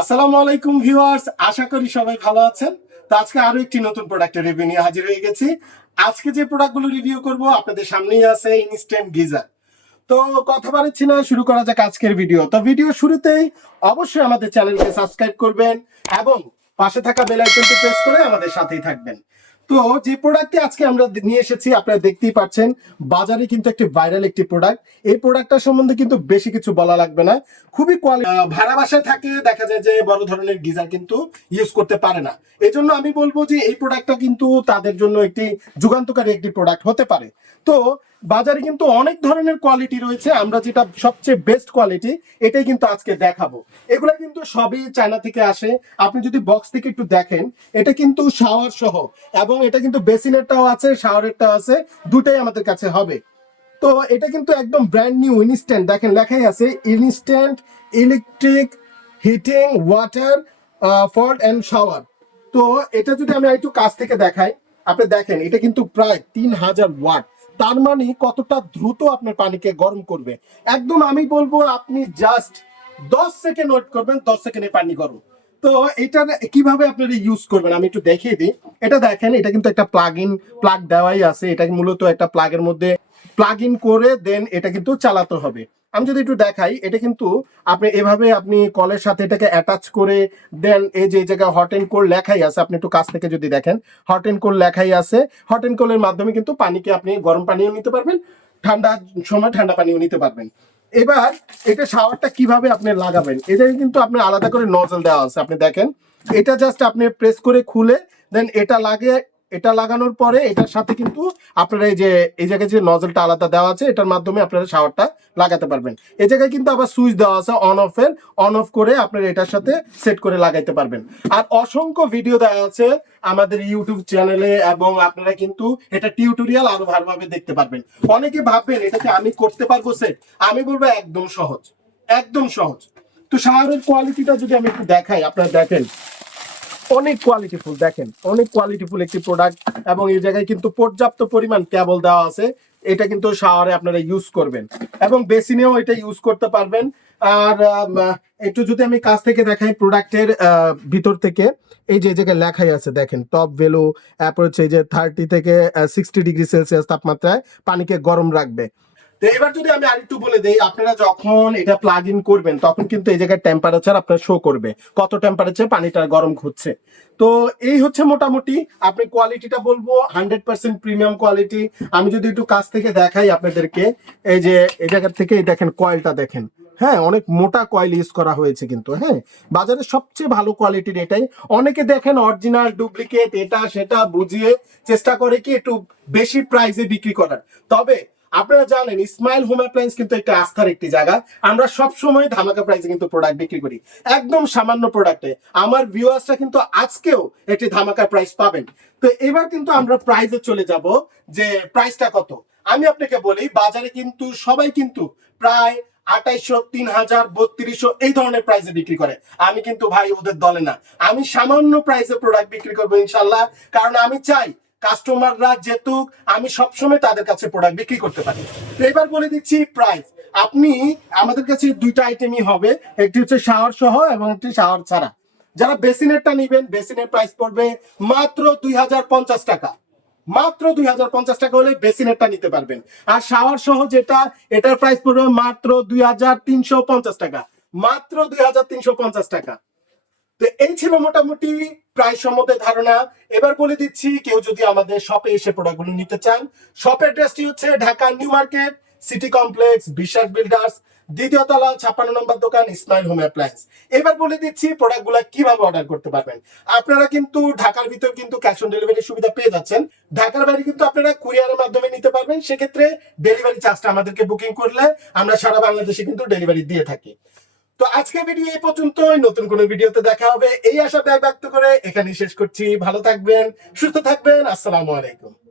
আসসালামু আলাইকুম ভিউয়ার্স, আশা করি সবাই ভালো আছেন। তো আজকে আরও একটি নতুন প্রোডাক্টের রিভিউ নিয়ে হাজির হয়ে গেছি। আজকে যে প্রোডাক্টগুলো রিভিউ করব, আপনাদের সামনেই আছে ইনস্ট্যান্ট গিজার তো কথা বাড়াচ্ছি না, শুরু করা যাক আজকের ভিডিও তো ভিডিও শুরুতেই অবশ্যই আমাদের চ্যানেলকে সাবস্ক্রাইব করবেন এবং পাশে থাকা বেল আইকনটি প্রেস করে আমাদের সাথেই থাকবেন। তো যে প্রোডাক্টটি আজকে আমরা নিয়ে এসেছি, আপনারা দেখতেই পাচ্ছেন, বাজারে কিন্তু একটি ভাইরাল একটি প্রোডাক্ট এই প্রোডাক্টটার সম্বন্ধে কিন্তু বেশি কিছু বলা লাগবে না। খুবই কোয়ালিটি ভাড়া বাসায় থাকে দেখা যায় যে বড় ধরনের গিজার কিন্তু ইউজ করতে পারে না। এই জন্য আমি বলব যে এই প্রোডাক্টটা কিন্তু তাদের জন্য একটি যুগান্তকারী একটি প্রোডাক্ট হতে পারে। তো বাজারে কিন্তু অনেক ধরনের কোয়ালিটি রয়েছে। আমরা যেটা সবচেয়ে বেস্ট কোয়ালিটি এটাই কিন্তু আজকে দেখাবো। এগুলা কিন্তু সবই চায়না থেকে আসে। আপনি যদি বক্স থেকে একটু দেখেন, এটা কিন্তু শাওয়ার সহ, এবং এটা কিন্তু বেসিনেরটাও আছে, শাওয়ারেরটাও আছে, দুটাই আমাদের কাছে হবে। তো এটা কিন্তু একদম ব্র্যান্ড নিউ ইনস্ট্যান্ট দেখেন, লেখাই আছে instant electric heating water fault and shower তো এটা যদি আমি একটু কাছ থেকে দেখাই, আপনি দেখেন, এটা কিন্তু প্রায় তিন হাজার ওয়াট তার মানে কতটা দ্রুত আপনার পানিকে গরম করবে? একদম আমি বলব আপনি জাস্ট দশ সেকেন্ড ওয়েট করবেন, দশ সেকেন্ডে পানি গরম। তো এটা কীভাবে আপনারা ইউজ করবেন? আমি একটু দেখিয়ে দিই। এটা দেখেন, এটা কিন্তু একটা প্লাগ ইন প্লাগ দেওয়াই আছে। এটা মূলত একটা প্লাগের মধ্যে প্লাগ ইন করে দেন এটা কিন্তু চালাতে হবে। আমি যদি একটু দেখাই, এটা কিন্তু আপনি এভাবে আপনি কলের সাথে এটাকে অ্যাটাচ করে দেন, এই যে জায়গায় হট এন্ড কোল্ড লেখাই আছে, আপনি একটু কাছ থেকে যদি দেখেন হট এন্ড কোল্ড লেখাই আছে হট এন্ড কোল্ডের মাধ্যমে কিন্তু পানিকে আপনি গরম পানিও নিতে পারবেন, ঠান্ডা সময় ঠান্ডা পানিও নিতে পারবেন। এবার এটা শাওয়ারটা কীভাবে আপনি লাগাবেন এটা কিন্তু আপনি আলাদা করে নজল দেওয়া আছে, আপনি দেখেন। এটা জাস্ট আপনি প্রেস করে খুলে দেন এটা লাগে, এটা লাগানোর পরে এটার সাথে কিন্তু আপনারা এই যে, এই জায়গায় যে নজলটা আলাদা দেওয়া আছে, এটার মাধ্যমে আপনারা শাওয়ারটা লাগাতে পারবেন। এই জায়গায় কিন্তু আবার সুইচ দেওয়া আছে অন অফ এর অন অফ করে আপনারা এটার সাথে সেট করে লাগাইতে পারবেন। আর অসংখ্য ভিডিও দেওয়া আছে আমাদের ইউটিউব চ্যানেলে এবং আপনারা কিন্তু এটা টিউটোরিয়াল আরও ভালোভাবে দেখতে পারবেন। অনেকে ভাববেন এটাকে আমি করতে পারব সেট আমি বলব, একদম সহজ একদম সহজ। তো শাওয়ারের কোয়ালিটিটা যদি আমি একটু দেখাই, আপনারা দেখেন অনেক কোয়ালিটিফুল দেখেন, অনেক কোয়ালিটিফুল একটি প্রোডাক্ট এবং এই জায়গায় কিন্তু পর্যাপ্ত পরিমাণ কেবল দেওয়া আছে। এটা কিন্তু শাওয়ারে আপনারা ইউজ করবেন এবং বেসিনেও এটা ইউজ করতে পারবেন। আর একটু যদি আমি কাছ থেকে দেখাই প্রোডাক্টের ভিতর থেকে, এই যে জায়গায় লেখাই আছে, দেখেন টপ ভ্যালু তারপর হচ্ছে এই যে থার্টি থেকে সিক্সটি ডিগ্রি সেলসিয়াস তাপমাত্রায় পানিকে গরম রাখবে। এবার যদি আমি আরেকটু বলে দেই, আপনারা যখন এটা প্লাগ ইন করবেন, তখন কিন্তু এই জায়গায় টেম্পারেচার আপনার শো করবে। কত টেম্পারেচার পানিটা গরম হচ্ছে তো এই হচ্ছে মোটামুটি, আপনি কোয়ালিটিটা বলব হান্ড্রেড পার্সেন্ট প্রিমিয়াম কোয়ালিটি আমি যদি একটু কাছ থেকে দেখাই আপনাদেরকে, এই যে এই জায়গা থেকে দেখেন কয়েলটা দেখেন। হ্যাঁ অনেক মোটা কয়েল ইউজ করা হয়েছে কিন্তু হ্যাঁ। বাজারে সবচেয়ে ভালো কোয়ালিটির এটাই। অনেকে দেখেন অরিজিনাল ডুপ্লিকেট এটা, সেটা বুঝিয়ে চেষ্টা করে কি একটু বেশি প্রাইসে বিক্রি করার। তবে আপনারা জানেন ইসমাইল হোম অ্যাপ্লায়েন্স কিন্তু একটা আস্থার একটি জায়গা। আমরা সব সময় ধামাকা প্রাইসে কিন্তু প্রোডাক্ট বিক্রি করি। একদম সামান্য প্রোডাক্টে আমার ভিউয়ার্সরা কিন্তু আজকেও একটি ধামাকা প্রাইস পাবেন। তো এবার কিন্তু আমরা প্রাইসে চলে যাব যে প্রাইসটা কত। আমি আপনাকে বলি, বাজারে কিন্তু সবাই কিন্তু প্রায় আঠাইশো তিন হাজার বত্রিশশো এই ধরনের প্রাইসে বিক্রি করে। আমি কিন্তু ভাই ওদের দলে না। আমি সামান্য প্রাইসে প্রোডাক্ট বিক্রি করব ইনশাল্লাহ। কারণ আমি চাই কাস্টমাররা যেহেতু আমি সবসময় তাদের কাছে প্রোডাক্ট বিক্রি করতে পারি। এবার বলে দিচ্ছি প্রাইস আপনি, আমাদের কাছে দুইটা আইটেমই হবে। একটি হচ্ছে শাওয়ার সহ এবং একটি শাওয়ার ছাড়া। যারা বেসিনেরটা নিবেন বেসিনের প্রাইস পড়বে মাত্র দুই হাজার পঞ্চাশ টাকা। মাত্র দুই হাজার পঞ্চাশ টাকা হলে বেসিনেরটা নিতে পারবেন। আর শাওয়ার সহ যেটা, এটার প্রাইস পড়বে মাত্র দুই হাজার তিনশো পঞ্চাশ টাকা। মাত্র দুই হাজার তিনশো পঞ্চাশ টাকা। তো এই ছিল মোটামুটি প্রায় সম্বন্ধে ধারণা। এবার বলে দিচ্ছি, কেউ যদি আমাদের শপে এসে প্রোডাক্টগুলো নিতে চান শপ অ্যাড্রেসটি হচ্ছে Dhaka new market, city complex, Biswas builders ছাপ্পান্ন নম্বর দোকান হোম অ্যাপ্লায়েন্স। এবার বলে দিচ্ছি প্রোডাক্টগুলো কীভাবে অর্ডার করতে পারবেন। আপনারা কিন্তু ঢাকার ভিতর কিন্তু ক্যাশ অন ডেলিভারি সুবিধা পেয়ে যাচ্ছেন। ঢাকার বাইরে কিন্তু আপনারা কুরিয়ারের মাধ্যমে নিতে পারবেন। সেক্ষেত্রে ডেলিভারি চার্জটা আমাদেরকে বুকিং করলে আমরা সারা বাংলাদেশে কিন্তু ডেলিভারি দিয়ে থাকি। তো আজকে ভিডিও এই পর্যন্তই। নতুন কোনো ভিডিওতে দেখা হবে। এই আশা ব্যক্ত করে এখানে শেষ করছি। ভালো থাকবেন, সুস্থ থাকবেন। আসসালামু আলাইকুম।